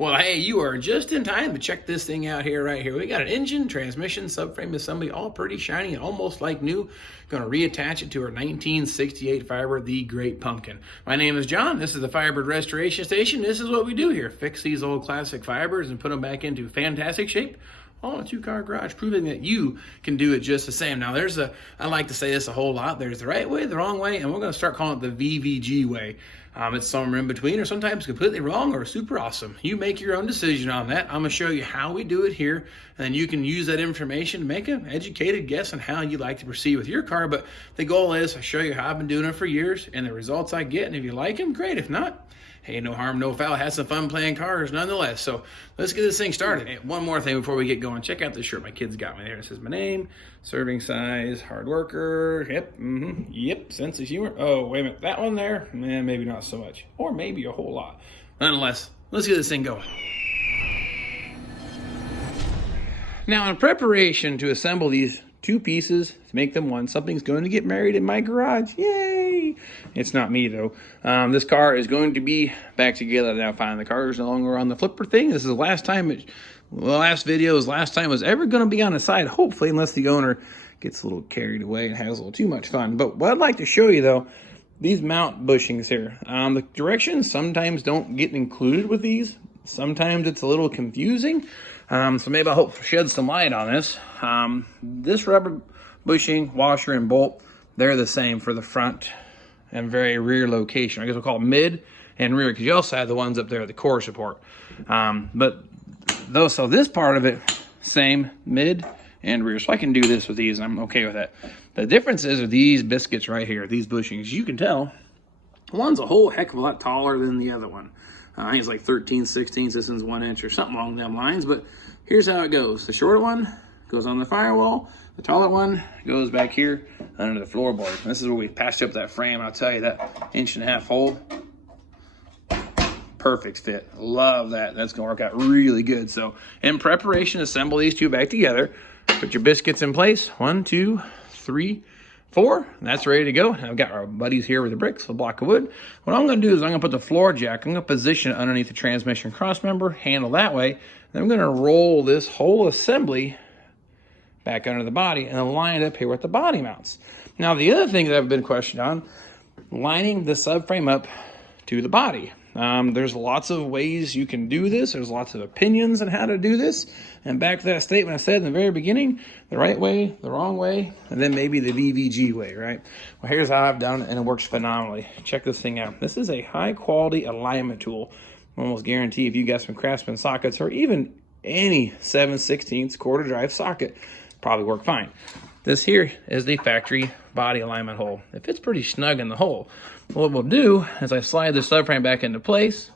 Well, hey, you are just in time to check this thing out here, right here. We got an engine, transmission, subframe assembly, all pretty shiny and almost like new. Going to reattach it to our 1968 Firebird, the Great Pumpkin. My name is John. This is the Firebird Restoration Station. This is what we do here. Fix these old classic Firebirds and put them back into fantastic shape. All in a two-car garage, proving that you can do it just the same. Now, I like to say this a whole lot. There's the right way, the wrong way, and we're going to start calling it the VVG way. It's somewhere in between, or sometimes completely wrong, or super awesome. You make your own decision on that. I'm going to show you how we do it here, and then you can use that information to make an educated guess on how you like to proceed with your car. But the goal is I show you how I've been doing it for years and the results I get, and if you like them, great. If not, hey, no harm, no foul. Had some fun playing cars nonetheless. So let's get this thing started. And one more thing before we get going. Check out this shirt my kids got me there. It says my name, serving size, hard worker. Yep, yep, sense of humor. Oh, wait a minute. That one there? Maybe not so much. Or maybe a whole lot. Nonetheless, let's get this thing going. Now, in preparation to assemble these two pieces to make them one, something's going to get married in my garage. Yay! It's not me though. This car is going to be back together now. Finally, the car is no longer on the flipper thing. This is the last time. The last time it was ever going to be on the side. Hopefully, unless the owner gets a little carried away and has a little too much fun. But what I'd like to show you though, these mount bushings here. The directions sometimes don't get included with these. Sometimes it's a little confusing. So maybe I hope to shed some light on this. This rubber bushing, washer, and bolt, they're the same for the front and very rear location. I guess we'll call it mid and rear, because you also have the ones up there at the core support. So this part of it, same mid and rear. So I can do this with these, and I'm okay with that. The difference is with these biscuits right here, these bushings, you can tell one's a whole heck of a lot taller than the other one. I think it's like 13/16, this one's 1 inch or something along them lines, but here's how it goes. The shorter one goes on the firewall, the taller one goes back here under the floorboard. This is where we patched up that frame. I'll tell you, that 1.5 hole, perfect fit. Love that. That's gonna work out really good. So in preparation, assemble these two back together, put your biscuits in place. 1, 2, 3, 4, and that's ready to go. I've got our buddies here with the bricks, a block of wood. What I'm going to do is I'm going to put the floor jack, I'm going to position it underneath the transmission cross member, handle that way. Then I'm going to roll this whole assembly back under the body and align it up here with the body mounts. Now, the other thing that I've been questioned on, lining the subframe up to the body. There's lots of ways you can do this. There's lots of opinions on how to do this. And back to that statement I said in the very beginning, the right way, the wrong way, and then maybe the VVG way, right? Well, here's how I've done it, and it works phenomenally. Check this thing out. This is a high quality alignment tool. I almost guarantee if you got some Craftsman sockets or even any 7/16 quarter drive socket, probably work fine. This here is the factory body alignment hole. It fits pretty snug in the hole. What we'll do is I slide the subframe back into place.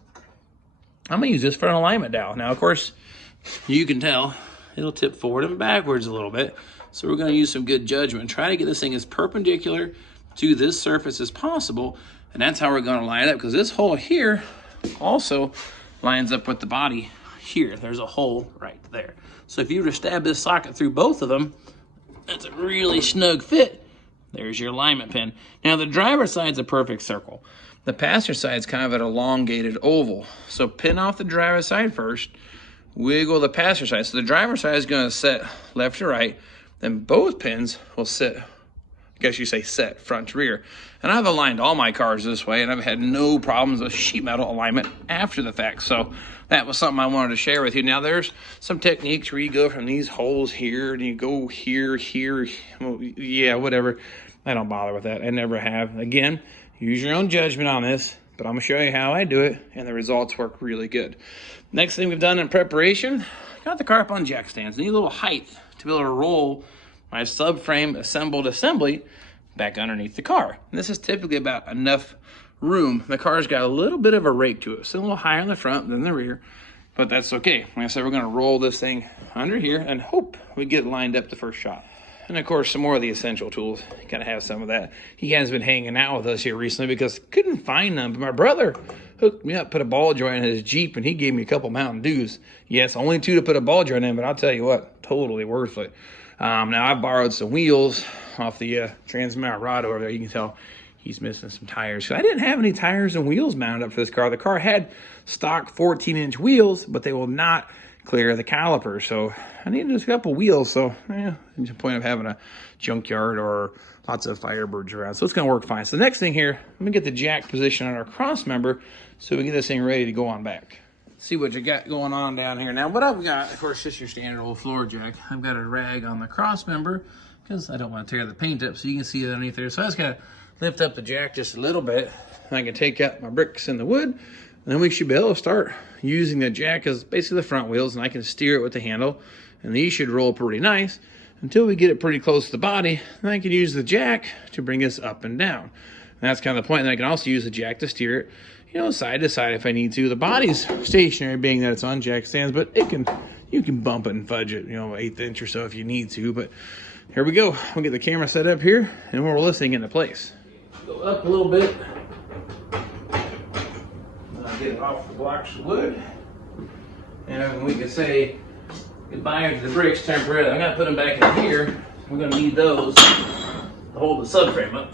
I'm gonna use this for an alignment dowel. Now, of course, you can tell it'll tip forward and backwards a little bit. So we're gonna use some good judgment and try to get this thing as perpendicular to this surface as possible. And that's how we're gonna line it up, because this hole here also lines up with the body here. There's a hole right there. So if you were to stab this socket through both of them, that's a really snug fit. There's your alignment pin. Now the driver's side's a perfect circle. The passenger side's kind of an elongated oval. So pin off the driver's side first, wiggle the passenger side. So the driver's side is gonna set left to right, then both pins will sit, I guess you say set, front to rear. And I've aligned all my cars this way, and I've had no problems with sheet metal alignment after the fact. So that was something I wanted to share with you. Now, there's some techniques where you go from these holes here, and you go here, well, yeah, whatever. I don't bother with that. I never have. Again, use your own judgment on this, but I'm going to show you how I do it, and the results work really good. Next thing we've done in preparation, got the car up on jack stands. Need a little height to be able to roll my subframe assembled assembly back underneath the car. And this is typically about enough room. The car's got a little bit of a rake to it. It's a little higher in the front than the rear, but that's okay. Like I said, we're going to roll this thing under here and hope we get it lined up the first shot. And of course, some more of the essential tools. You gotta have some of that. He has been hanging out with us here recently because couldn't find them. But my brother hooked me up, put a ball joint in his Jeep, and he gave me a couple Mountain Dews. Yes, only 2 to put a ball joint in, but I'll tell you what, totally worth it. Now I've borrowed some wheels off the Trans Mountain Rod over there. You can tell he's missing some tires. So I didn't have any tires and wheels mounted up for this car. The car had stock 14-inch wheels, but they will not clear the caliper. So I needed just a couple wheels. So yeah, there's the point of having a junkyard or lots of Firebirds around. So it's gonna work fine. So the next thing here, let me get the jack position on our cross member so we get this thing ready to go on back. See what you got going on down here. Now what I've got, of course, just your standard old floor jack. I've got a rag on the cross member because I don't want to tear the paint up, so you can see it underneath there. So I just gotta lift up the jack just a little bit, and I can take out my bricks in the wood, and then we should be able to start using the jack as basically the front wheels, and I can steer it with the handle, and these should roll pretty nice until we get it pretty close to the body, and I can use the jack to bring us up and down. And that's kind of the point. And I can also use the jack to steer it, you know, side to side if I need to. The body's stationary, being that it's on jack stands, but you can bump it and fudge it, you know, 1/8 inch or so if you need to. But here we go. We'll get the camera set up here, and we'll roll this thing into place. Go up a little bit. I'll get it off the blocks of wood. And we can say goodbye to the bricks temporarily. I'm gonna put them back in here. We're gonna need those to hold the subframe up.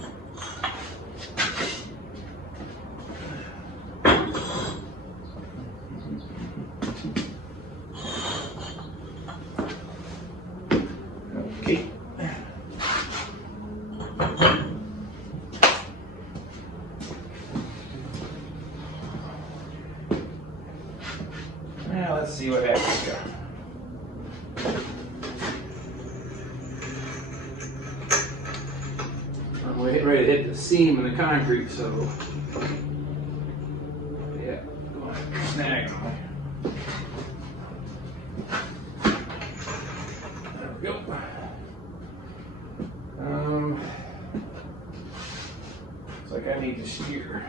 Okay. Now let's see what happens here. We're getting ready to hit the seam in the concrete, so yeah, go ahead and snag on it. There we go. Looks like I need to steer.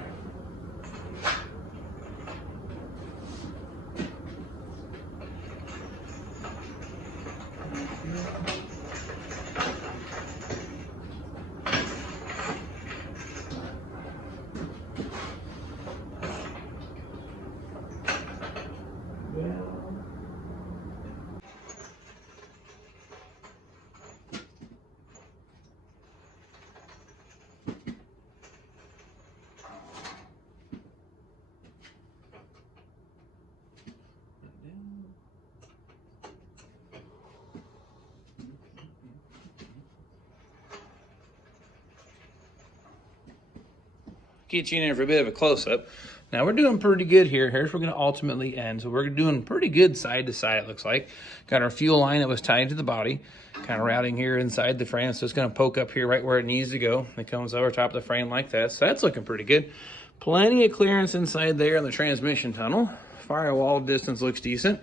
Get you in there for a bit of a close-up. Now we're doing pretty good here. Here's where we're gonna ultimately end. So we're doing pretty good side to side, it looks like. Got our fuel line that was tied to the body, kind of routing here inside the frame. So it's gonna poke up here right where it needs to go. It comes over top of the frame like that. So that's looking pretty good. Plenty of clearance inside there in the transmission tunnel. Firewall distance looks decent.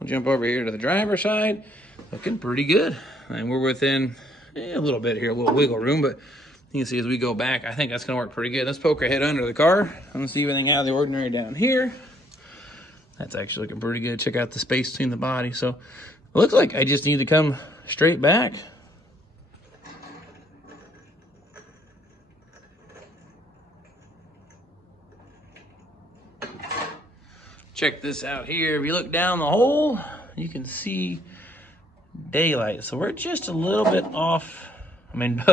We'll jump over here to the driver's side. Looking pretty good. And we're within a little bit here, a little wiggle room, but you can see as we go back, I think that's gonna work pretty good. Let's poke our head under the car. I don't see anything out of the ordinary down here. That's actually looking pretty good. Check out the space between the body. So it looks like I just need to come straight back. Check this out here. If you look down the hole, you can see daylight. So we're just a little bit off. I mean,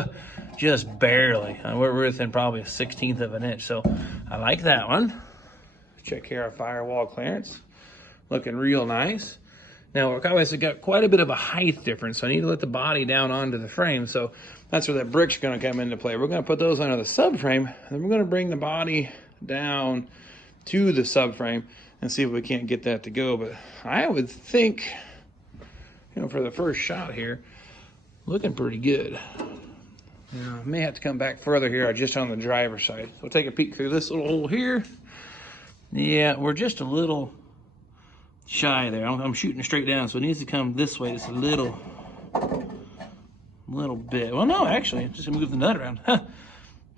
just barely. We're within probably 1/16 of an inch. So I like that one. Check here our firewall clearance. Looking real nice. Now we've obviously got quite a bit of a height difference. So I need to let the body down onto the frame. So that's where that brick's gonna come into play. We're gonna put those under the subframe, and then we're gonna bring the body down to the subframe and see if we can't get that to go. But I would think, you know, for the first shot here, looking pretty good. Yeah, I may have to come back further here just on the driver's side. So we'll take a peek through this little hole here. Yeah, we're just a little shy there. I'm shooting straight down, so it needs to come this way just a little bit. Well, no, actually, just gonna move the nut around. Huh.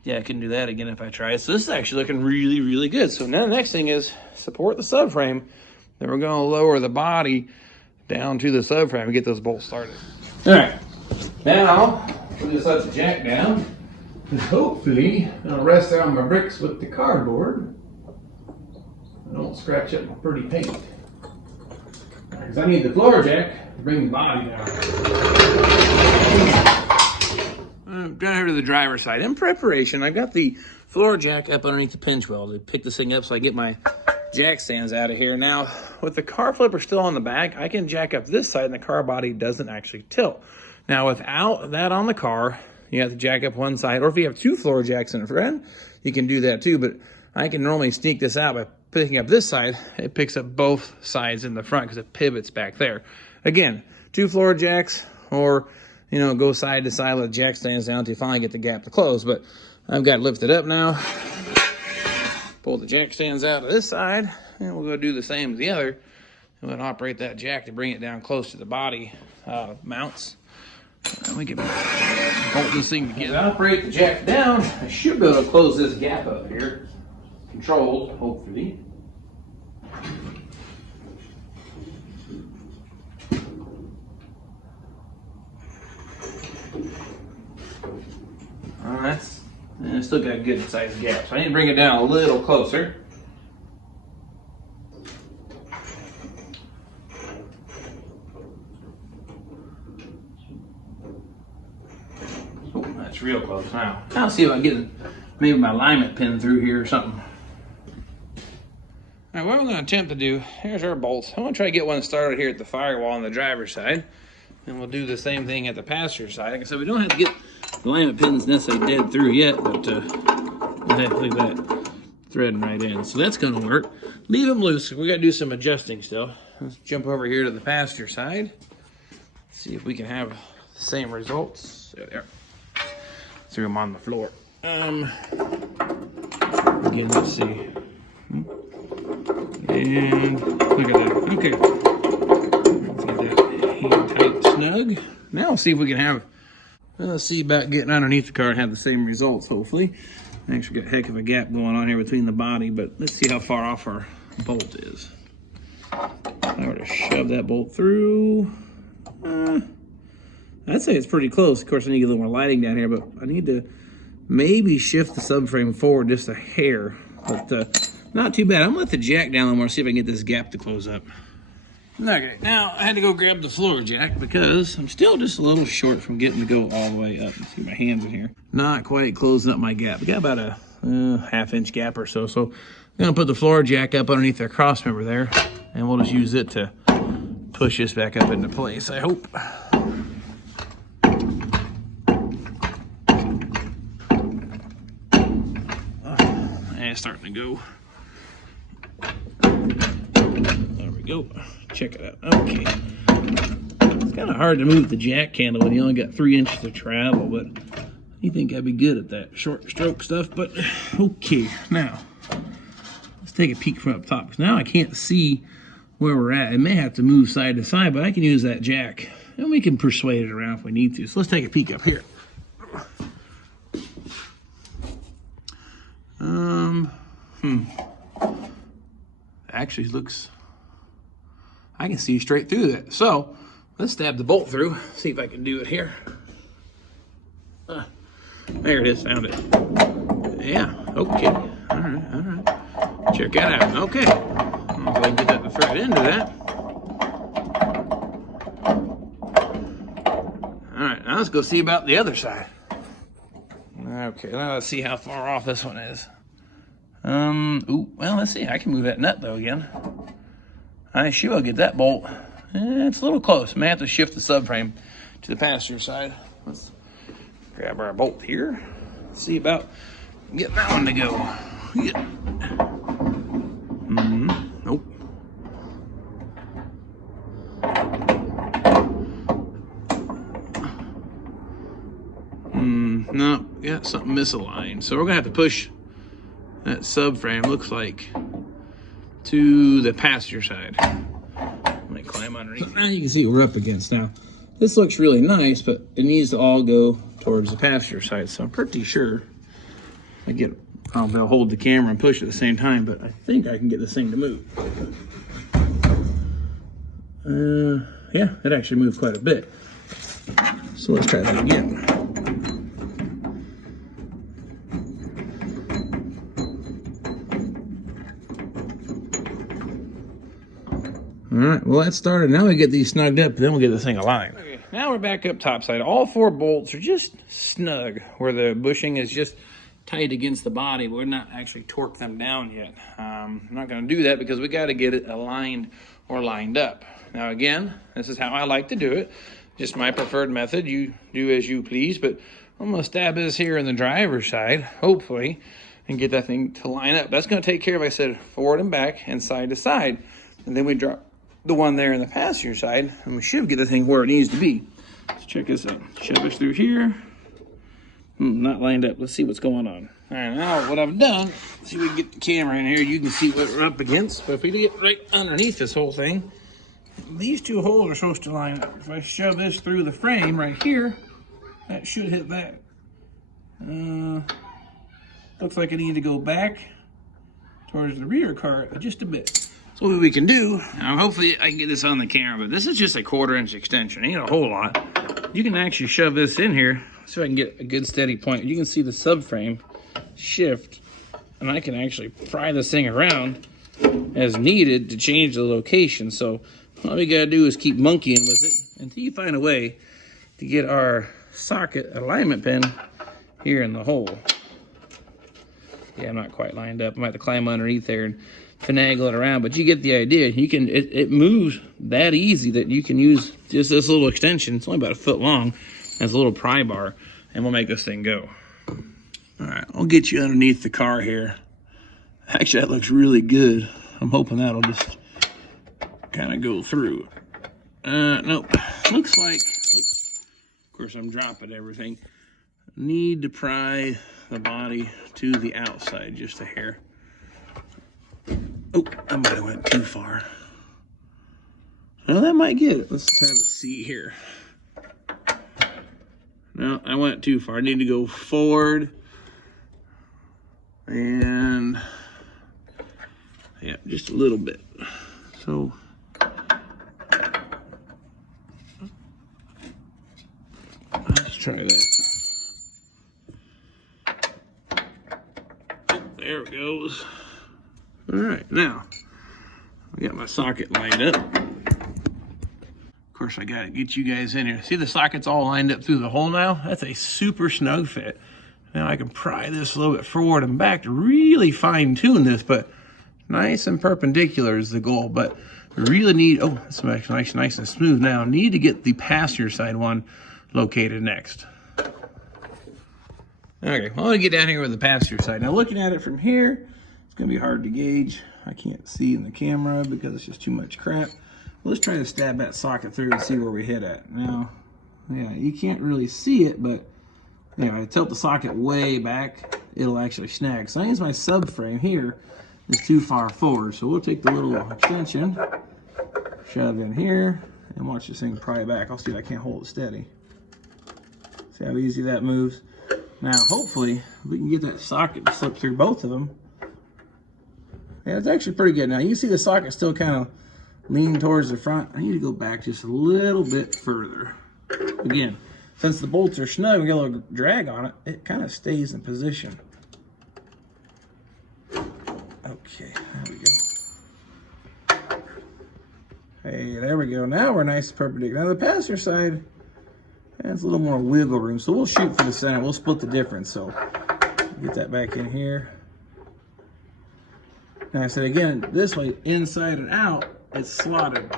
Yeah, I couldn't do that again if I tried. So this is actually looking really, really good. So now the next thing is support the subframe. Then we're gonna lower the body down to the subframe and get those bolts started. All right, now we'll just let the jack down. And hopefully I'll rest there on my bricks with the cardboard. I don't scratch up my pretty paint. Because I need the floor jack to bring the body down. down here to the driver's side. In preparation, I've got the floor jack up underneath the pinch weld to pick this thing up so I get my jack stands out of here. Now, with the car flipper still on the back, I can jack up this side and the car body doesn't actually tilt. Now, without that on the car, you have to jack up one side, or if you have two floor jacks in the front, you can do that too, but I can normally sneak this out by picking up this side. It picks up both sides in the front because it pivots back there. Again, two floor jacks, or go side to side, let the jack stands down until you finally get the gap to close. But I've got it lifted up now. Pull the jack stands out of this side, and we'll go do the same as the other. And we'll operate that jack to bring it down close to the body mounts. We can bolt this thing together. Operate the jack down. I should be able to close this gap up here. Controlled, hopefully. And it's still got a good sized gap, so I need to bring it down a little closer. Oh, that's real close now. I'll see if I can get maybe my alignment pin through here or something. All right, what I'm going to attempt to do, here's our bolts. I'm going to try to get one started here at the firewall on the driver's side, and we'll do the same thing at the passenger side. Like I said, we don't have to get the alignment pins necessarily dead through yet, but we'll have to leave that threading right in. So that's going to work. Leave them loose. We got to do some adjusting still. Let's jump over here to the passenger side. See if we can have the same results. There they are. Threw them on the floor. Again, let's see. And look at that. Okay. Let's get that hand tight snug. Now we'll see if we can have, let's see about getting underneath the car and have the same results, hopefully. Actually got a heck of a gap going on here between the body, but let's see how far off our bolt is. I were to shove that bolt through. I'd say it's pretty close. Of course, I need to get a little more lighting down here, but I need to maybe shift the subframe forward just a hair. But not too bad. I'm gonna let the jack down a little more, see if I can get this gap to close up. Okay, now I had to go grab the floor jack because I'm still just a little short from getting to go all the way up. See my hands in here. Not quite closing up my gap. I got about a half-inch gap or so. So I'm gonna put the floor jack up underneath the cross member there, and we'll just use it to push this back up into place, I hope. And it's starting to go. There we go. Check it out. Okay. It's kind of hard to move the jack handle when you only got 3 inches of travel, but you think I'd be good at that short stroke stuff. But okay, now let's take a peek from up top, because now I can't see where we're at. It may have to move side to side, but I can use that jack and we can persuade it around if we need to. So let's take a peek up here. Actually looks, I can see straight through that. So let's stab the bolt through, see if I can do it here. There it is, found it. Yeah, okay. All right. Check that out. Okay. If I can get that thread into that. All right, now let's go see about the other side. Okay, now let's see how far off this one is. Well, let's see. I can move that nut though again. I should get that bolt. It's a little close. May have to shift the subframe to the passenger side. Let's grab our bolt here. See about getting that one to go. Yeah. Nope. No, got something misaligned. So we're gonna have to push that subframe, looks like, to the passenger side. Let me climb underneath. So now you can see what we're up against. Now, this looks really nice, but it needs to all go towards the passenger side. So I'm pretty sure I'll be able to hold the camera and push at the same time, but I think I can get this thing to move. Yeah, it actually moved quite a bit. So let's try that again. All right, well, that started. Now we get these snugged up, then we'll get this thing aligned. Okay, now we're back up topside. All 4 bolts are just snug where the bushing is just tight against the body, but we're not actually torqued them down yet. I'm not going to do that because we got to get it aligned or lined up. Now again, this is how I like to do it. Just my preferred method. You do as you please, but I'm going to stab this here in the driver's side, hopefully, and get that thing to line up. That's going to take care of, like I said, forward and back and side to side. And then we drop the one there in the passenger side, and we should get the thing where it needs to be. Let's check this out. Shove this through here. Not lined up. Let's see what's going on. All right, now what I've done, see if we can get the camera in here. You can see what we're up against. But if we get right underneath this whole thing, these 2 holes are supposed to line up. If I shove this through the frame right here, that should hit that. Looks like I need to go back towards the rear car just a bit. So what we can do, hopefully I can get this on the camera, but this is just a 1/4" extension. Ain't a whole lot. You can actually shove this in here so I can get a good steady point. You can see the subframe shift, and I can actually pry this thing around as needed to change the location. So all we gotta do is keep monkeying with it until you find a way to get our socket alignment pin here in the hole. Yeah, I'm not quite lined up. I might have to climb underneath there and finagle it around, but you get the idea. You can, it moves that easy that you can use just this little extension. It's only about 1 foot long. Has a little pry bar, and we'll make this thing go. All right, I'll get you underneath the car here. Actually, that looks really good. I'm hoping that'll just kind of go through. Nope. Looks like, oops, of course I'm dropping everything. Need to pry the body to the outside just a hair. Oh, I might have went too far. Well, that might get it. Let's have a see here. No, I went too far. I need to go forward. And yeah, just a little bit. So let's try that. Oh, there it goes. All right, now I got my socket lined up. Of course, I gotta get you guys in here. See the socket's all lined up through the hole now? That's a super snug fit. Now I can pry this a little bit forward and back to really fine tune this, but nice and perpendicular is the goal. But we really need, oh, that's nice and smooth now. Need to get the passenger side one located next. Okay, well, I'm gonna get down here with the passenger side. Now looking at it from here, it's gonna be hard to gauge. I can't see in the camera because it's just too much crap. Let's try to stab that socket through and see where we hit at. Now, yeah, you can't really see it, but yeah, I tilt the socket way back, it'll actually snag. So I think my subframe here is too far forward. So we'll take the little extension, shove in here, and watch this thing pry back. I'll see if I can't hold it steady. See how easy that moves? Now, hopefully, we can get that socket to slip through both of them. Yeah, it's actually pretty good. Now, you can see the socket still kind of lean towards the front. I need to go back just a little bit further. Again, since the bolts are snug and got a little drag on it, it kind of stays in position. Okay, there we go. Hey, there we go. Now we're nice and perpendicular. Now the passenger side has a little more wiggle room, so we'll shoot for the center. We'll split the difference. So get that back in here. And I said again, this way, inside and out, it's slotted.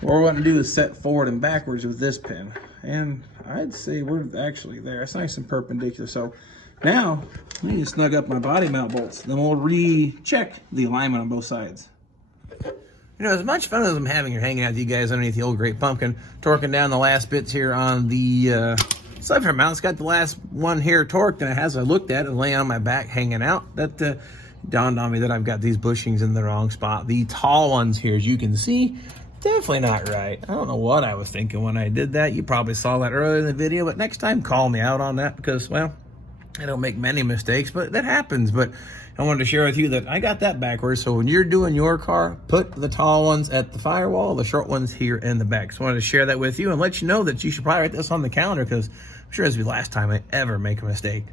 What we're going to do is set forward and backwards with this pin. And I'd say we're actually there. It's nice and perpendicular. So now, I need to snug up my body mount bolts. Then we'll recheck the alignment on both sides. You know, as much fun as I'm having here hanging out with you guys underneath the old Great Pumpkin, torquing down the last bits here on the subframe mount. It's got the last one here torqued, and as I looked at it, laying on my back, hanging out, that dawned on me that I've got these bushings in the wrong spot. The tall ones here, as you can see, definitely not right. I don't know what I was thinking when I did that. You probably saw that earlier in the video, but next time call me out on that because, well, I don't make many mistakes, but that happens. But I wanted to share with you that I got that backwards. So when you're doing your car, put the tall ones at the firewall, the short ones here in the back. So I wanted to share that with you and let you know that you should probably write this on the calendar because I'm sure this will be the last time I ever make a mistake.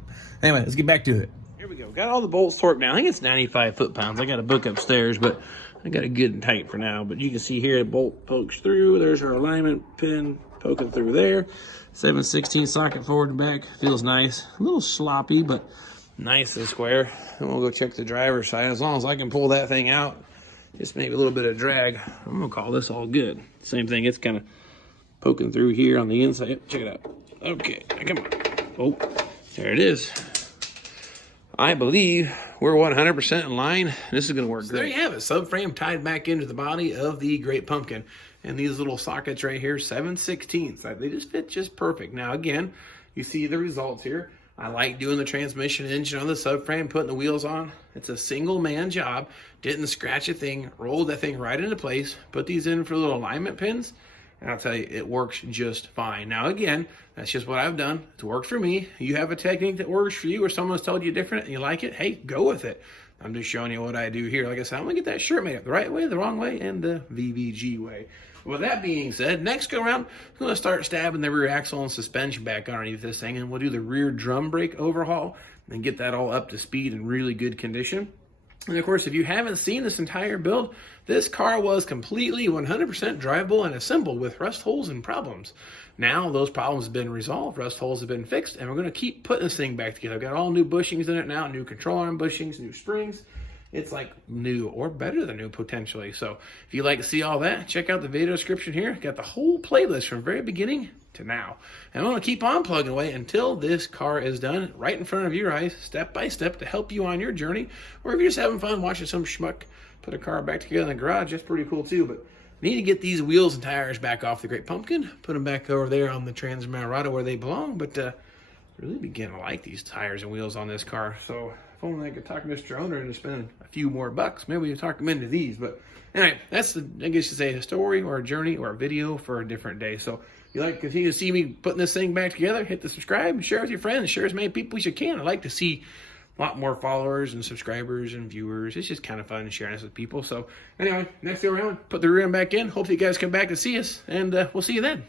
Anyway, let's get back to it. Here we go. Got all the bolts torqued down. I think it's 95 foot-pounds. I got a book upstairs, but I got it good and tight for now. But you can see here the bolt pokes through. There's our alignment pin poking through there. 7/16 socket forward and back, feels nice. A little sloppy, but nice and square. And we'll go check the driver's side. As long as I can pull that thing out, just maybe a little bit of drag, I'm gonna call this all good. Same thing, it's kind of poking through here on the inside. Yep, check it out. Okay, come on. Oh, there it is. I believe we're 100% in line. This is gonna work great. There you have it, subframe tied back into the body of the Great Pumpkin. And these little sockets right here, 7/16. They just fit just perfect. Now again, you see the results here. I like doing the transmission engine on the subframe, putting the wheels on. It's a single man job. Didn't scratch a thing, rolled that thing right into place, put these in for little alignment pins, and I'll tell you, it works just fine. Now again, that's just what I've done. It's worked for me. You have a technique that works for you or someone's told you different and you like it, hey, go with it. I'm just showing you what I do here. Like I said, I'm gonna get that shirt made up the right way, the wrong way, and the VVG way. With that being said, next go around, I'm gonna start stabbing the rear axle and suspension back underneath this thing, and we'll do the rear drum brake overhaul and get that all up to speed in really good condition. And of course, if you haven't seen this entire build, this car was completely 100% drivable and assembled with rust holes and problems. Now those problems have been resolved, rust holes have been fixed, and we're gonna keep putting this thing back together. I've got all new bushings in it now, new control arm bushings, new springs. It's like new or better than new potentially. So if you'd like to see all that, check out the video description here. Got the whole playlist from very beginning to now. And I'm gonna keep on plugging away until this car is done right in front of your eyes, step by step, to help you on your journey. Or if you're just having fun watching some schmuck put a car back together in the garage, that's pretty cool too. But I need to get these wheels and tires back off the Great Pumpkin, put them back over there on the Trans Marauder where they belong. But really beginning to like these tires and wheels on this car. So if only I could talk Mr. Owner into spending a few more bucks, maybe we can talk him into these. But anyway, that's the, I guess you say, a story or a journey or a video for a different day. So if you like to continue to see me putting this thing back together, hit the subscribe and share with your friends, share as many people as you can. I like to see a lot more followers and subscribers and viewers. It's just kind of fun sharing this with people. So anyway, next go around, put the rear end back in. Hopefully you guys come back to see us, and we'll see you then.